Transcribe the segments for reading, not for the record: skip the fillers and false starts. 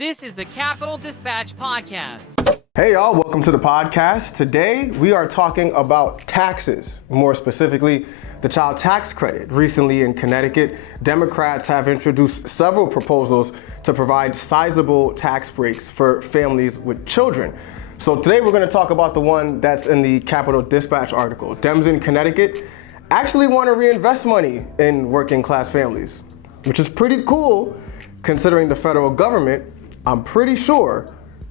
This is the Capital Dispatch Podcast. Hey y'all, welcome to the podcast. Today we are talking about taxes, more specifically the child tax credit. Recently in Connecticut, Democrats have introduced several proposals to provide sizable tax breaks for families with children. So today we're going to talk about the one that's in the Capital Dispatch article. Dems in Connecticut actually want to reinvest money in working class families, which is pretty cool considering the federal government, I'm pretty sure,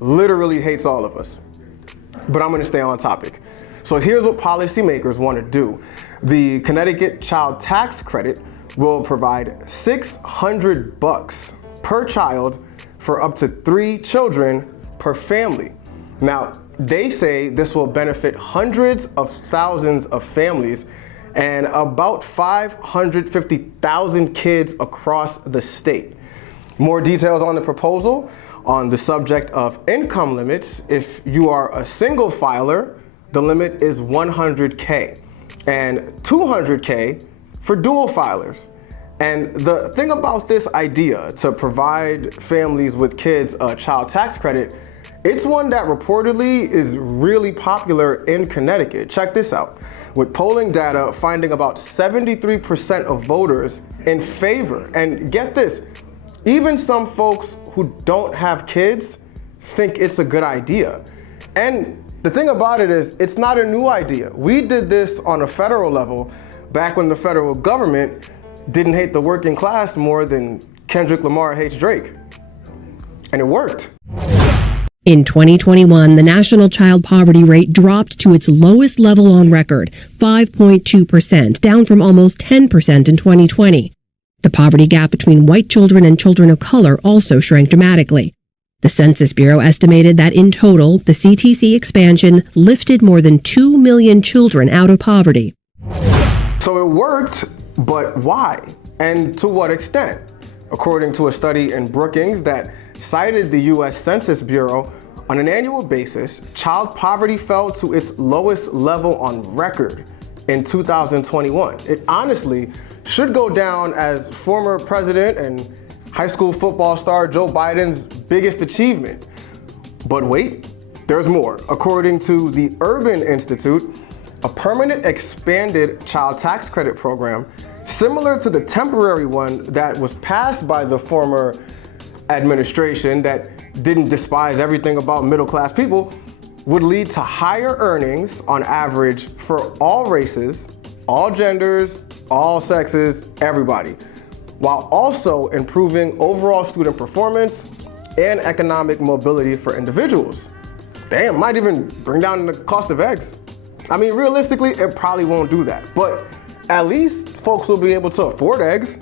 literally hates all of us. But I'm going to stay on topic. So here's what policymakers want to do. The Connecticut child tax credit will provide $600 per child for up to 3 children per family. Now, they say this will benefit hundreds of thousands of families and about 550,000 kids across the state. More details on the proposal on the subject of income limits. If you are a single filer, the limit is $100K and $200K for dual filers. And the thing about this idea to provide families with kids a child tax credit, it's one that reportedly is really popular in Connecticut. Check this out. With polling data finding about 73% of voters in favor. And get this, even some folks who don't have kids think it's a good idea. And the thing about it is, it's not a new idea. We did this on a federal level back when the federal government didn't hate the working class more than Kendrick Lamar hates Drake. And it worked. In 2021, the national child poverty rate dropped to its lowest level on record, 5.2%, down from almost 10% in 2020. The poverty gap between white children and children of color also shrank dramatically. The Census Bureau estimated that in total, the CTC expansion lifted more than 2 million children out of poverty. So it worked, but why? And to what extent? According to a study in Brookings that cited the U.S. Census Bureau, on an annual basis, child poverty fell to its lowest level on record in 2021. It honestly should go down as former president and high school football star Joe Biden's biggest achievement. But wait, there's more. According to the Urban Institute, a permanent expanded child tax credit program, similar to the temporary one that was passed by the former administration that didn't despise everything about middle-class people, would lead to higher earnings on average for all races, all genders, all sexes, everybody, while also improving overall student performance and economic mobility for individuals. Damn, might even bring down the cost of eggs. I mean, realistically, it probably won't do that, but at least folks will be able to afford eggs.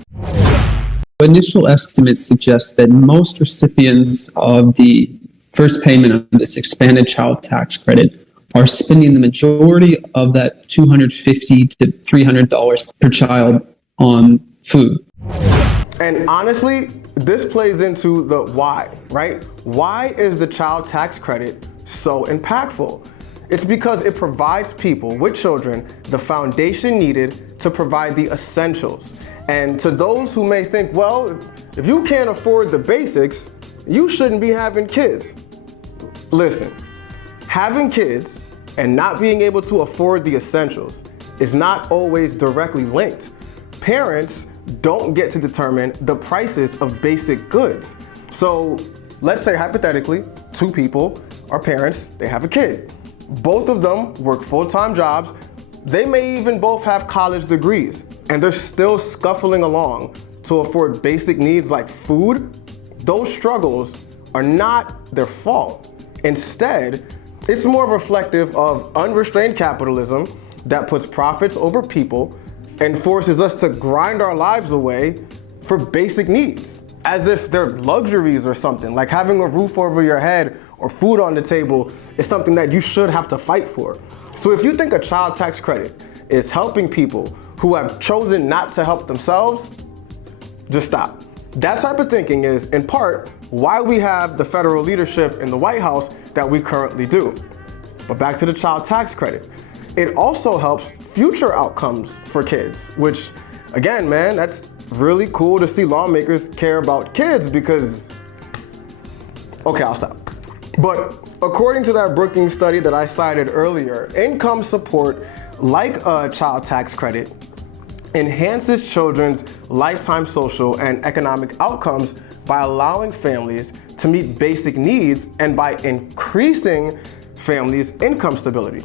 Initial estimates suggest that most recipients of the first payment of this expanded child tax credit are spending the majority of that $250 to $300 per child on food. And honestly, this plays into the why, right? Why is the child tax credit so impactful? It's because it provides people with children the foundation needed to provide the essentials. And to those who may think, well, if you can't afford the basics, you shouldn't be having kids. Listen, having kids and not being able to afford the essentials is not always directly linked. Parents don't get to determine the prices of basic goods. So let's say hypothetically, 2 people are parents, they have a kid. Both of them work full-time jobs. They may even both have college degrees, and they're still scuffling along to afford basic needs like food. Those struggles are not their fault. Instead, it's more reflective of unrestrained capitalism that puts profits over people and forces us to grind our lives away for basic needs, as if they're luxuries or something, like having a roof over your head or food on the table is something that you should have to fight for. So if you think a child tax credit is helping people who have chosen not to help themselves, just stop. That type of thinking is, in part, why we have the federal leadership in the White House that we currently do. But back to the child tax credit. It also helps future outcomes for kids, which, again, man, that's really cool to see lawmakers care about kids because Okay, I'll stop. But according to that Brookings study that I cited earlier, income support, like a child tax credit, enhances children's lifetime social and economic outcomes by allowing families to meet basic needs and by increasing families' income stability.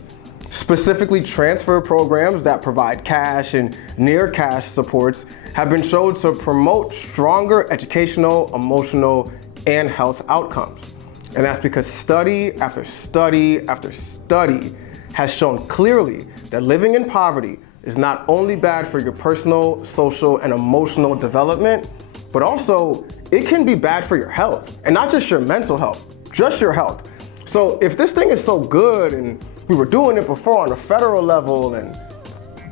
Specifically, transfer programs that provide cash and near cash supports have been shown to promote stronger educational, emotional, and health outcomes. And that's because study after study after study has shown clearly that living in poverty is not only bad for your personal, social, and emotional development, but also it can be bad for your health. And not just your mental health, just your health. So if this thing is so good and we were doing it before on a federal level and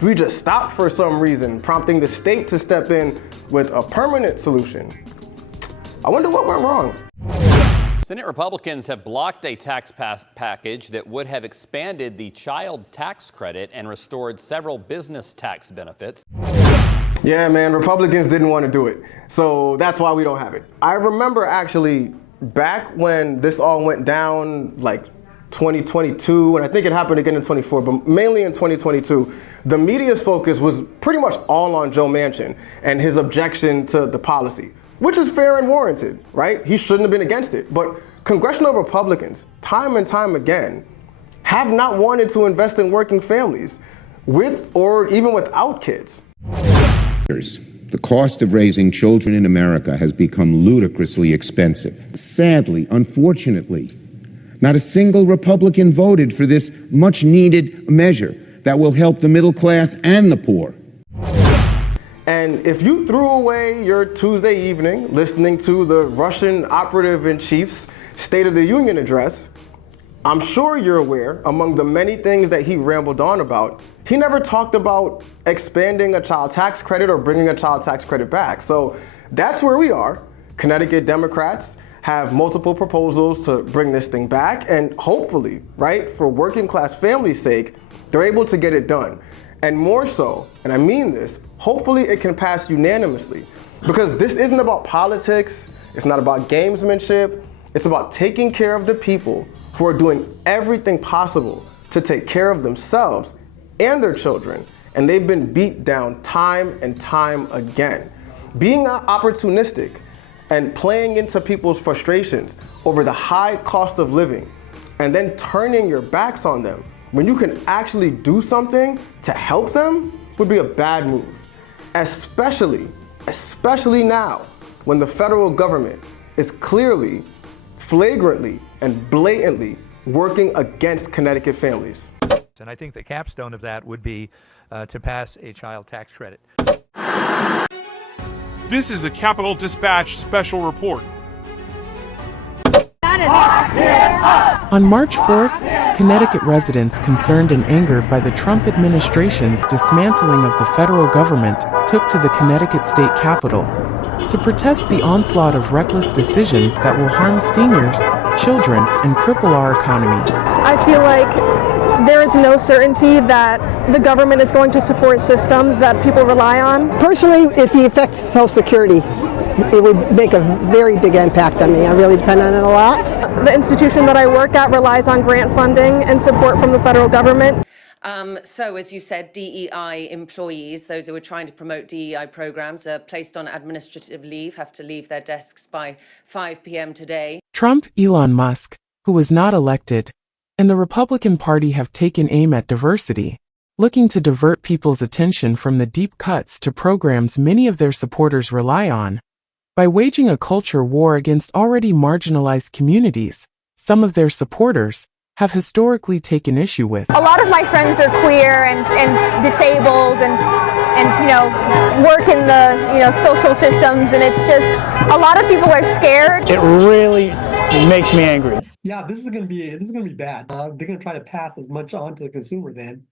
we just stopped for some reason, prompting the state to step in with a permanent solution, I wonder what went wrong. Senate Republicans have blocked a tax package that would have expanded the child tax credit and restored several business tax benefits. Yeah, man, Republicans didn't want to do it. So that's why we don't have it. I remember actually back when this all went down, like 2022, and I think it happened again in 24, but mainly in 2022, the media's focus was pretty much all on Joe Manchin and his objection to the policy, which is fair and warranted, right? He shouldn't have been against it. But congressional Republicans, time and time again, have not wanted to invest in working families with or even without kids. The cost of raising children in America has become ludicrously expensive. Sadly, unfortunately, not a single Republican voted for this much-needed measure that will help the middle class and the poor. And if you threw away your Tuesday evening listening to the Russian operative-in-chief's State of the Union address, I'm sure you're aware, among the many things that he rambled on about, he never talked about expanding a child tax credit or bringing a child tax credit back. So that's where we are. Connecticut Democrats have multiple proposals to bring this thing back, and hopefully, right, for working class families' sake, they're able to get it done. And more so, and I mean this, hopefully it can pass unanimously, because this isn't about politics, it's not about gamesmanship, it's about taking care of the people who are doing everything possible to take care of themselves and their children, and they've been beat down time and time again. Being opportunistic and playing into people's frustrations over the high cost of living and then turning your backs on them when you can actually do something to help them would be a bad move. Especially now when the federal government is clearly, flagrantly, and blatantly working against Connecticut families. And I think the capstone of that would be to pass a child tax credit. This is a Capitol Dispatch special report. On March 4th, Connecticut residents concerned and angered by the Trump administration's dismantling of the federal government took to the Connecticut state capitol to protest the onslaught of reckless decisions that will harm seniors, children, and cripple our economy. I feel like there is no certainty that the government is going to support systems that people rely on. Personally, if it affects Social Security, it would make a very big impact on me. I really depend on it a lot. The institution that I work at relies on grant funding and support from the federal government. So, as you said, DEI employees, those who are trying to promote DEI programs, are placed on administrative leave, have to leave their desks by 5 p.m. today. Trump, Elon Musk, who was not elected, and the Republican Party have taken aim at diversity, looking to divert people's attention from the deep cuts to programs many of their supporters rely on. By waging a culture war against already marginalized communities, some of their supporters have historically taken issue with. A lot of my friends are queer and disabled and work in the social systems, and it's just a lot of people are scared. It really makes me angry. Yeah, this is going to be bad. They're going to try to pass as much on to the consumer then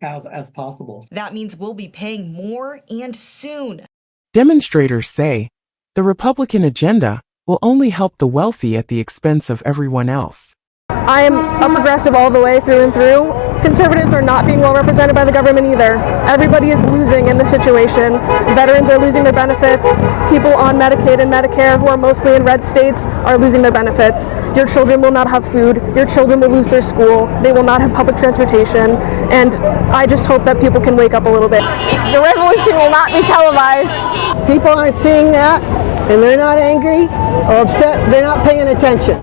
as possible. That means we'll be paying more and soon. Demonstrators say the Republican agenda will only help the wealthy at the expense of everyone else. I am a progressive all the way through and through. Conservatives are not being well represented by the government either. Everybody is losing in this situation. Veterans are losing their benefits. People on Medicaid and Medicare who are mostly in red states are losing their benefits. Your children will not have food. Your children will lose their school. They will not have public transportation. And I just hope that people can wake up a little bit. The revolution will not be televised. People aren't seeing that, and they're not angry or upset. They're not paying attention.